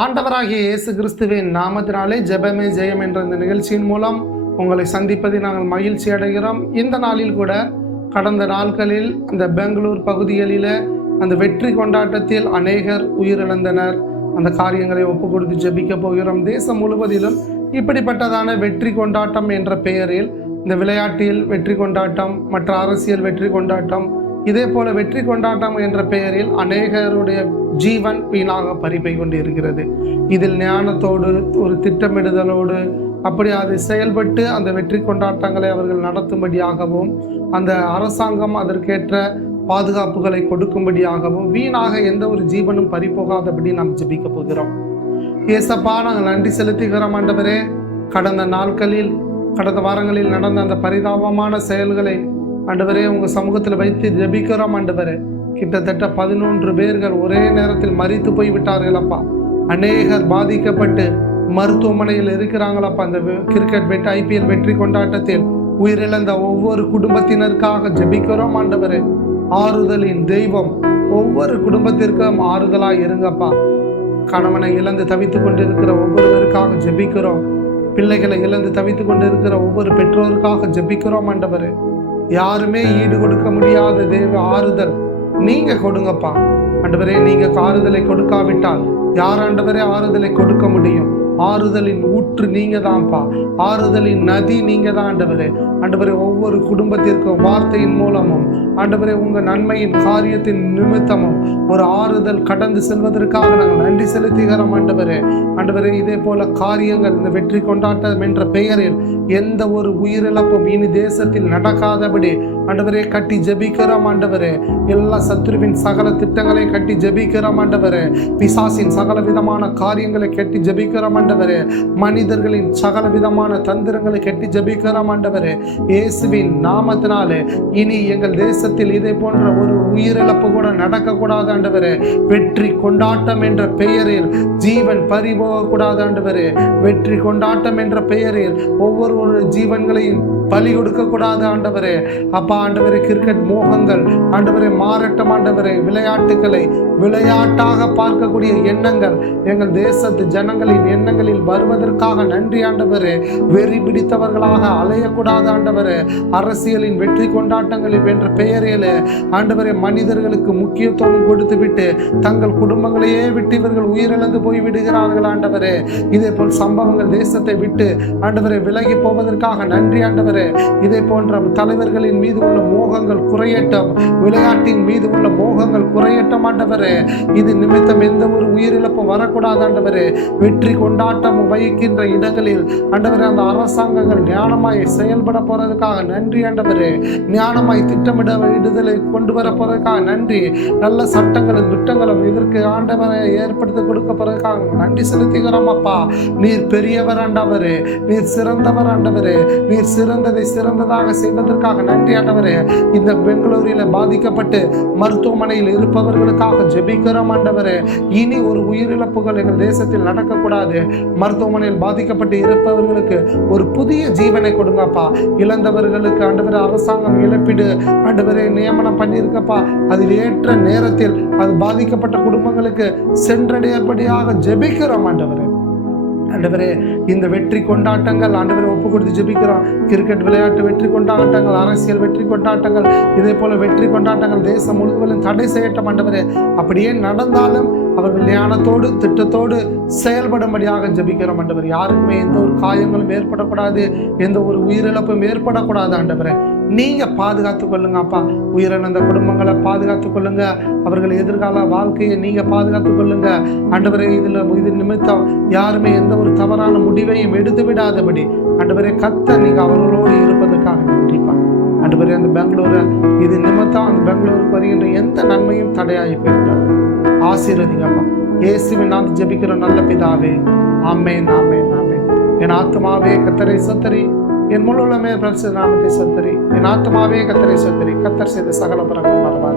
ஆண்டவராகிய இயேசு கிறிஸ்துவின் நாமத்தினாலே ஜெபமே ஜெயம் என்ற இந்த நிகழ்ச்சியின் மூலம் உங்களை சந்திப்பதில் நாங்கள் மகிழ்ச்சி அடைகிறோம். இந்த நாளில் கூட கடந்த நாட்களில் அந்த பெங்களூர் பகுதிகளில் அந்த வெற்றி கொண்டாட்டத்தில் அநேகர் உயிரிழந்தனர். அந்த காரியங்களை ஒப்பு கொடுத்து ஜெபிக்க போகிறோம். தேசம் முழுவதிலும் இப்படிப்பட்டதான வெற்றி கொண்டாட்டம் என்ற பெயரில் இந்த விளையாட்டில் வெற்றி கொண்டாட்டம், மற்ற அரசியல் வெற்றி கொண்டாட்டம், இதே போல வெற்றி கொண்டாட்டம் என்ற பெயரில் அநேகருடைய ஜீவன் வீணாக பறிப்பை கொண்டு இருக்கிறது. இதில் ஞானத்தோடு ஒரு திட்டமிடுதலோடு அப்படி அதை செயல்பட்டு அந்த வெற்றி கொண்டாட்டங்களை அவர்கள் நடத்தும்படியாகவும் அந்த அரசாங்கம் அதற்கேற்ற பாதுகாப்புகளை கொடுக்கும்படியாகவும் வீணாக எந்த ஒரு ஜீவனும் பறிப்போகாதபடி நாம் ஜெபிக்க போகிறோம். ஏசப்பா, நாங்கள் நன்றி செலுத்துகிறோம் ஆண்டவரே. கடந்த வாரங்களில் நடந்த அந்த பரிதாபமான செயல்களை ஆண்டவரே உங்கள் சமூகத்தில் வைத்து ஜெபிக்கிறோம் ஆண்டவரே. கிட்டத்தட்ட 11 பேர்கள் ஒரே நேரத்தில் மரித்து போய் விட்டார்கள் அப்பா. அநேகர் பாதிக்கப்பட்டு மருத்துவமனையில் இருக்கிறாங்களப்பா. அந்த கிரிக்கெட் IPL வெற்றி கொண்டாட்டத்தில் உயிரிழந்த ஒவ்வொரு குடும்பத்தினருக்காக ஜெபிக்கிறோம் ஆண்டவரே. ஆறுதலின் தெய்வம் ஒவ்வொரு குடும்பத்திற்கும் ஆறுதலாக இருங்கப்பா. கணவனை இழந்து தவித்து கொண்டிருக்கிற ஒவ்வொருவருக்காக ஜெபிக்கிறோம். பிள்ளைகளை இழந்து தவித்து கொண்டிருக்கிற ஒவ்வொரு பெற்றோருக்காக ஜெபிக்கிறோம் ஆண்டவரே. யாருமே ஈடு கொடுக்க முடியாத தேவ ஆறுதல் நீங்க கொடுங்கப்பா ஆண்டவரே. நீங்க ஆறுதலை கொடுக்காவிட்டால் யார் ஆண்டவரே ஆறுதலை கொடுக்க முடியும்? ஆறுதலின் ஊற்று நீங்க தான்ப்பா. ஆறுதலின் நதி நீங்க தான் ஆண்டவரே. ஆண்டவரே, ஒவ்வொரு குடும்பத்திற்கும் வார்த்தையின் மூலமும் ஆண்டவரே உங்க நன்மையின் காரியத்தின் நிமித்தமும் ஒரு ஆறுதல் கடந்து செல்வதற்காக நாங்கள் நன்றி செலுத்துகிறோம் ஆண்டவரே. ஆண்டவரே, இதே போல காரியங்கள் இந்த வெற்றி கொண்டாட்டம் என்ற பெயரில் எந்த ஒரு உயிரிழப்பும் இனி தேசத்தில் நடக்காதபடி ஆண்டவரே கட்டி ஜெபிக்கிறோம் ஆண்டவரே. எல்லா சத்துருவின் சகல திட்டங்களை கட்டி ஜெபிக்கிறோம் ஆண்டவரே. பிசாசின் சகல விதமான காரியங்களை கட்டி ஜெபிக்கிறோம் ஆண்டவரே. மனிதர்களின் சகல விதமான தந்திரங்களை கட்டி ஜெபிக்கிறோம் ஆண்டவரே. இயேசுவின் நாமத்தினாலே இனி எங்கள் தேசத்தில் இதே போன்ற ஒரு உயிரிழப்பு கூட நடக்கக்கூடாது ஆண்டவரே. வெற்றி கொண்டாட்டம் என்ற பெயரில் ஜீவன் பறிபோகக்கூடாது ஆண்டவரே. வெற்றி கொண்டாட்டம் என்ற பெயரில் ஒவ்வொரு ஜீவன்களையும் பலி கொடுக்க கூடாது ஆண்டவரே. அப்பா ஆண்டவரே, கிரிக்கெட் மோகங்கள் ஆண்டவரே மாறட்டும் ஆண்டவரே. விளையாட்டுகளை விளையாட்டாக பார்க்கக்கூடிய எண்ணங்கள் எங்கள் தேசத்து ஜனங்களின் எண்ணங்களில் வருவதற்காக நன்றி ஆண்டவரே. வெறி பிடித்தவர்களாக அலையக்கூடாது ஆண்டவரே. அரசியலின் வெற்றி கொண்டாட்டங்களில் என்ற பெயரில் ஆண்டவரே மனிதர்களுக்கு முக்கியத்துவம் கொடுத்து விட்டு தங்கள் குடும்பங்களையே விட்டு இவர்கள் உயிரிழந்து போய் விடுகிறார்கள் ஆண்டவரே. இதே போல் சம்பவங்கள் தேசத்தை விட்டு ஆண்டவரே விலகி போவதற்காக நன்றி ஆண்டவரே. இதே போன்ற தலைவர்களின் மீது உள்ள மோகங்கள் குறையட்டும். விளையாட்டின் மீது உள்ள மோகங்கள் குறையட்டும் ஆண்டவரே. இது நிமித்தம் எந்த ஒரு உயிரிழப்பும் வரக்கூடாது ஆண்டவரே. வெற்றி கொண்டாட்டம் வைக்கின்ற இடங்களில் ஆண்டவரே அந்த அரசாங்கங்கள் ஞானமாய் செயல்பட போறதுக்காக நன்றி ஆண்டவரே. ஞானமாய் திட்டமிடுதலை கொண்டு வர போறதுக்காக நன்றி. நல்ல சட்டங்களும் திட்டங்களும் இதற்கு ஆண்டவரை ஏற்படுத்தி கொடுக்க போறதுக்காக நன்றி செலுத்துகிறோம் அப்பா. நீர் பெரியவர் ஆண்டவரே. நீர் சிறந்தவர் ஆண்டவரே. நீர் சிறந்ததாக செய்வதற்காக நன்றி ஆண்டவரே. இந்த பெங்களூரில் பாதிக்கப்பட்டு மருத்துவமனையில் இருப்பவர்களுக்காக ஜெபிக்கிறோம் ஆண்டவரே. இனி ஒரு உயிரிழப்புகள் எங்கள் தேசத்தில் நடக்கக்கூடாது. மருத்துவமனையில் பாதிக்கப்பட்டு இருப்பவர்களுக்கு ஒரு புதிய ஜீவனை கொடுங்கப்பா. இழந்தவர்களுக்கு ஆண்டவரே அரசாங்கம் இழப்பீடு ஆண்டவரே நியமனம் பண்ணியிருக்கப்பா. அதில் ஏற்ற நேரத்தில் அது பாதிக்கப்பட்ட குடும்பங்களுக்கு சென்றடையபடியாக ஜெபிக்கிறோம் ஆண்டவரே. ஆண்டவரே, இந்த வெற்றி கொண்டாட்டங்கள் ஆண்டவரை ஒப்பு கொடுத்து ஜெபிக்கிறோம். கிரிக்கெட் விளையாட்டு வெற்றி கொண்டாட்டங்கள், அரசியல் வெற்றி கொண்டாட்டங்கள், இதே போல வெற்றி கொண்டாட்டங்கள் தேசம் முழுவதும் தடை செய்யட்டும் ஆண்டவரே. அப்படியே நடந்தாலும் அவர்கள் ஞானத்தோடு திட்டத்தோடு செயல்படும்படியாக ஜெபிக்கிறோம் ஆண்டவர். யாருக்குமே எந்த ஒரு காயங்களும் ஏற்படக்கூடாது, எந்த ஒரு உயிரிழப்பும் ஏற்படக்கூடாது ஆண்டவரே. நீங்க பாதுகாத்துக் கொள்ளுங்க அப்பா. உயிரிழந்த குடும்பங்களை பாதுகாத்துக் கொள்ளுங்க. அவர்கள் எதிர்கால வாழ்க்கையை நீங்க பாதுகாத்துக் கொள்ளுங்க ஆண்டவரே. இது நிமித்தம் யாருமே எந்த ஒரு தவறான முடிவையும் எடுத்து விடாதபடி ஆண்டவரே நீங்க அவர்களோடு இருப்பதற்காக நன்றிப்பா ஆண்டவரே. அந்த பெங்களூரு இது நிமித்தம் அந்த பெங்களூருக்கு வருகின்ற எந்த நன்மையும் தடையாகி போயிருந்தாங்க. ஆசீர்வதிங்கப்பா. இயேசுவின் நாமத்தில் ஜெபிக்கிற நல்ல பிதாவே. ஆமென், ஆமென், ஆமென். என் ஆத்துமாவே கர்த்தரை ஸ்தோத்திரி, என் முழுமே பரிசுத்த நாமத்தை ஸ்தோத்திரி. என் ஆத்துமாவே கர்த்தரை ஸ்தோத்திரி. கர்த்தர் செய்த சகல பரங்கள் மறவாதே.